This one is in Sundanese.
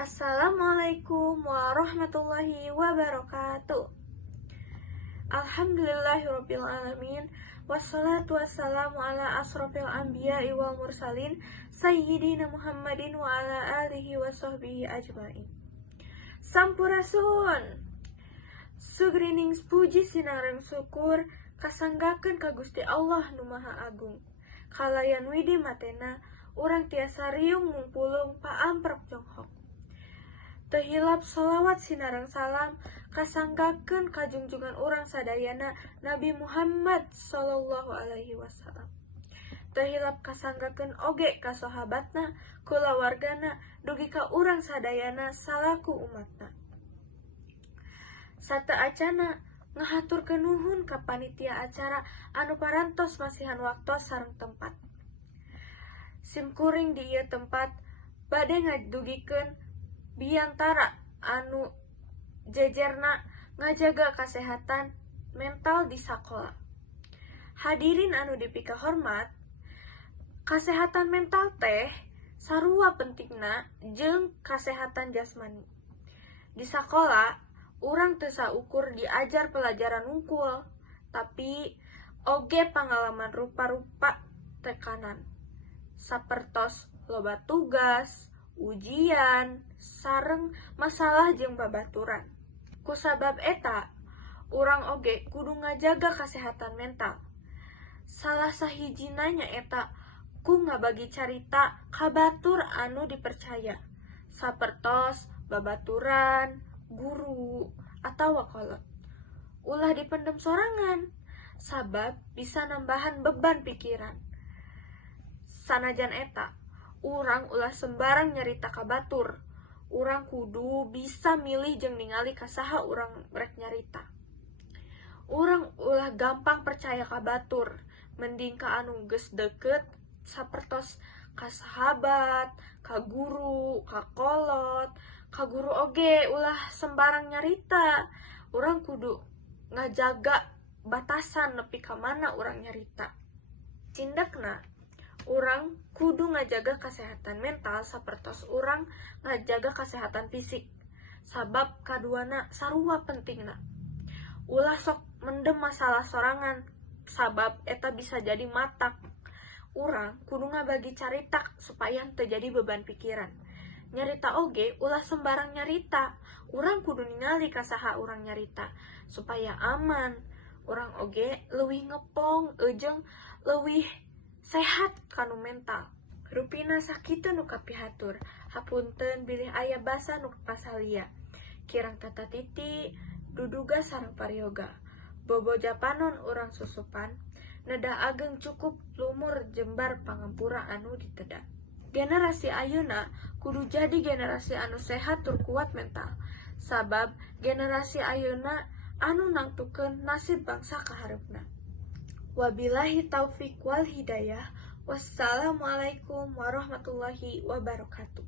Assalamualaikum warahmatullahi wabarakatuh. Alhamdulillahirabbil alamin. Wassalatu wassalamu ala asrofil anbiya'i wal mursalin sayyidina Muhammadin wa ala alihi wa sahbihi ajmain. Sampurasun. Sugrining puji sinareng syukur kasanggakeun ka Gusti Allah nu Maha Agung. Kalayan widi matena urang tiasa riung mumpulung paamprok jonghok. Tehilap sholawat sinareng salam kasanggakeun kajunjungan urang sadayana Nabi Muhammad sallallahu alaihi wasallam. Tehilap kasanggakeun oge ka sahabatna, kulawargana, dugi ka urang sadayana salaku umatna. Sataacana ngahaturkeun nuhun ka panitia acara anu parantos masihan waktos sareng tempat. Simkuring di ieu tempat bade ngadugikeun biantara anu jejerna ngajaga kesehatan mental di sakola. Hadirin anu dipika hormat, kesehatan mental teh sarua pentingna jeung kesehatan jasmani. Di sakola, urang teu saukur diajar pelajaran unggul, tapi oge pangalaman rupa-rupa tekanan. Sapertos loba tugas, ujian, sareng masalah jeung babaturan. Kusabab eta, urang oge kudu ngajaga kesehatan mental. Salah sahijina nyaeta ku ngabagi carita ka batur anu dipercaya, sapertos babaturan, guru, atawa kolot. Ulah dipendem sorangan, sabab bisa nambahan beban pikiran. Sanajan eta, urang ulah sembarang nyarita ka batur. Urang kudu bisa milih jeung ningali ka saha urang rek nyarita. Urang ulah gampang percaya ka batur, mending ka anu geus deukeut sapertos ka sahabat, ka guru, ka kolot, ka guru oge ulah sembarang nyarita. Urang kudu ngajaga batasan nepi ka mana urang nyarita. Cindekna, urang kudu ngajaga kesehatan mental sapertos urang ngajaga kesehatan fisik. Sabab kaduana sarua pentingna. Ulah sok mendem masalah sorangan, sabab eta bisa jadi matak. Urang kudu ngabagi carita supaya teu jadi beban pikiran. Nyarita oge ulah sembarang nyarita. Urang kudu ningali ka saha urang nyarita supaya aman. Urang oge leuwih ngepong jeung leuwih sehat kanu mental. Rupina sakitu nu kapihatur. Hapunten bilih aya basa nu pasalia. Kirang tata titi, duduga sareng parioga. Boboja panon urang susupan, nedah ageng cukup lumur jembar pangampura anu diteda. Generasi ayeuna kudu jadi generasi anu sehat tur kuat mental. Sabab generasi ayeuna anu nangtukeun nasib bangsa kahareupna. Wabillahi taufik wal hidayah. Wassalamualaikum warahmatullahi wabarakatuh.